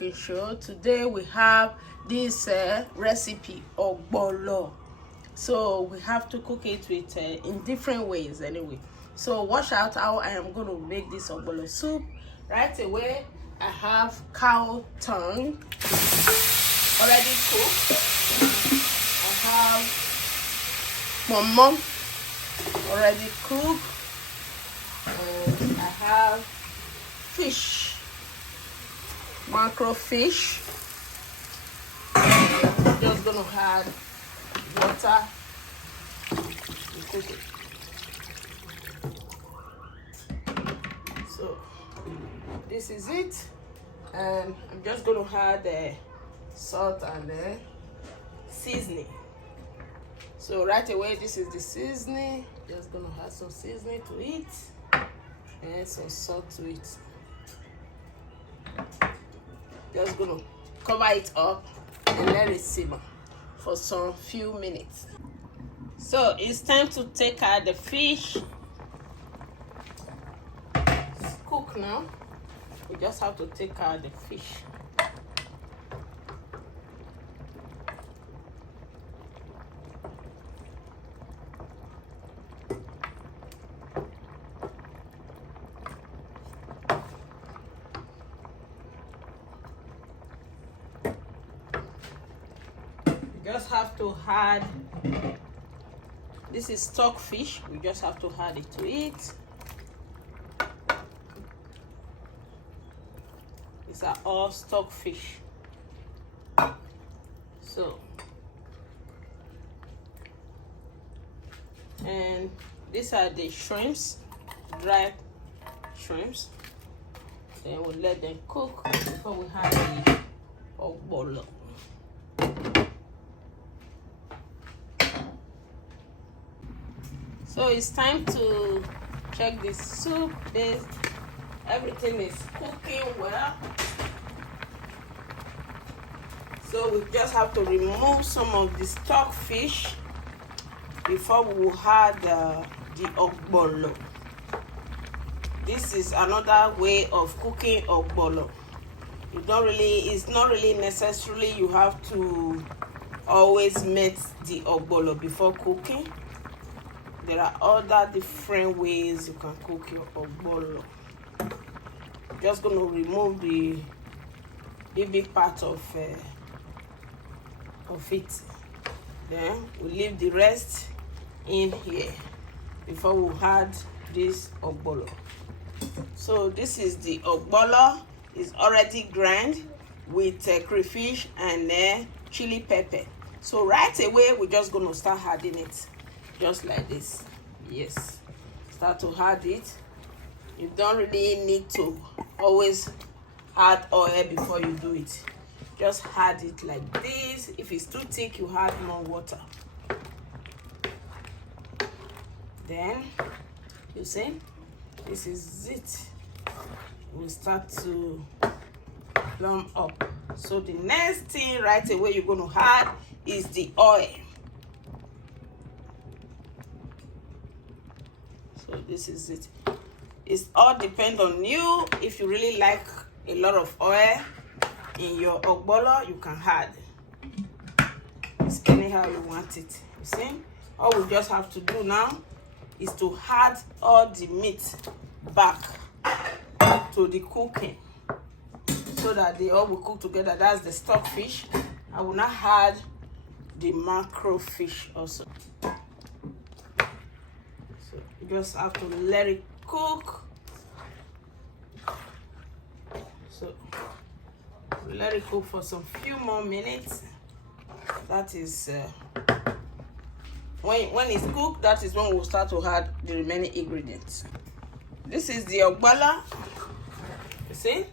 cooking show. Today we have this recipe ogbono. So we have to cook it with in different ways anyway. So watch out how I am going to make this ogbono soup. Right away I have cow tongue already cooked. I have mom already cooked, and I have fish, macro fish. I'm just gonna add water to cook it. So this is it, and I'm just gonna add salt and seasoning. So right away, this is the seasoning. Just gonna add some seasoning to it and some salt to it. Just gonna cover it up and let it simmer for some few minutes. So it's time to take out the fish. It's cooked now. We just have to take out the fish. Just have to add, this is stock fish, we just have to add it to it. These are all stock fish. So, and these are the shrimps, dry shrimps. Then we'll let them cook before we add the ogbono. So it's time to check the soup. Everything is cooking well. So we just have to remove some of the stock fish before we will add the ogbono. This is another way of cooking ogbono. It's not really necessarily you have to always melt the ogbono before cooking. There are other different ways you can cook your ogbono. Just going to remove the big part of it. Then we leave the rest in here before we add this ogbono. So this is the ogbono. It's already ground with crayfish and chili pepper. So right away we're just going to start adding it. Just like this. Yes, start to add it. You don't really need to always add oil before you do it. Just add it like this. If it's too thick, you add more water. Then you see, this is it. We'll start to plump up. So the next thing right away you're going to add is the oil. So this is it. It's all depend on you. If you really like a lot of oil in your ogbono, you can add. It's anyhow you want it. You see? All we just have to do now is to add all the meat back to the cooking so that they all will cook together. That's the stock fish. I will now add the macro fish also. You just have to let it cook. So let it cook for some few more minutes. That is when it's cooked, that is when we'll start to add the remaining ingredients. This is the ogbono. You see,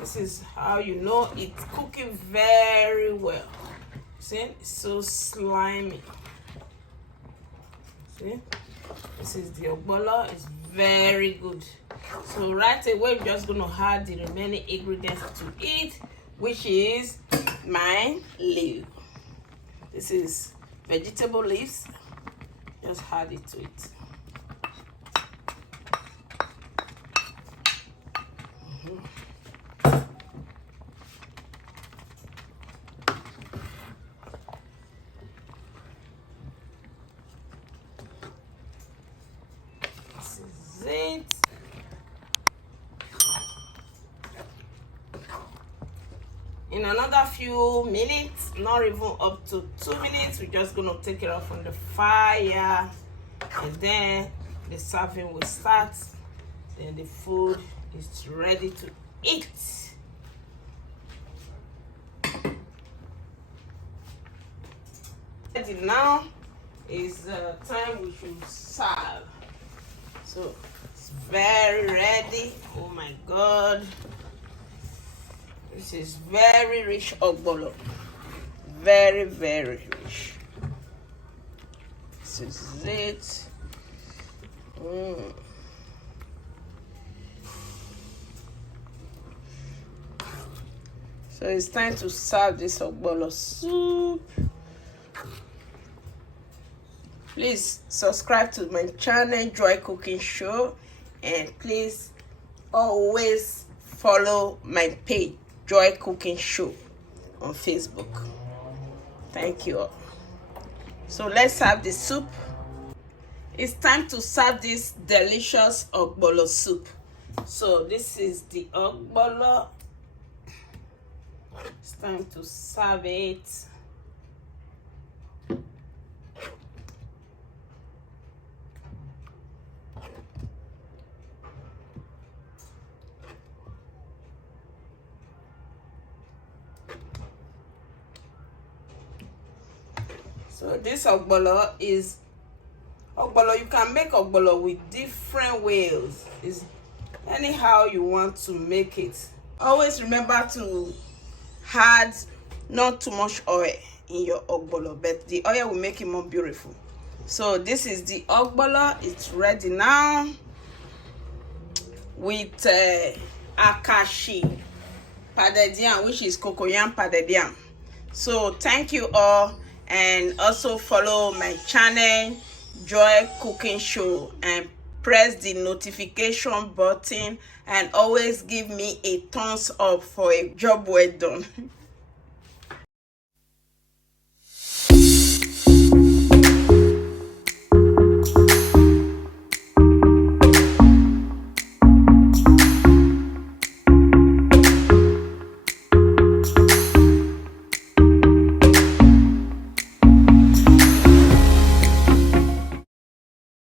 this is how you know it's cooking very well. See, it's so slimy. See, this is the ogbono. It's very good. So right away, we're just going to add the remaining ingredients to it, which is my leaf. This is vegetable leaves. Just add it to it. in another few minutes, not even up to 2 minutes, we're just gonna take it off on the fire, and then the serving will start. Then the food is ready to eat. Now is time we should serve. So it's very ready. Oh my god, this is very rich ogbono, very rich. This is it. So it's time to serve this ogbono soup. Please subscribe to my channel, Joy Cooking Show, and please always follow my page, Joy Cooking Show, on Facebook. Thank you all. So let's have the soup. It's time to serve this delicious ogbono soup. So this is the ogbono. It's time to serve it. So this ogbono is ogbono. You can make ogbono with different ways. It's anyhow you want to make it. Always remember to add not too much oil in your ogbono, but the oil will make it more beautiful. So this is the ogbono. It's ready now with akashi pounded yam, which is cocoyam pounded yam. So thank you all. And also follow my channel, Joy Cooking Show, and press the notification button, and always give me a thumbs up for a job well done.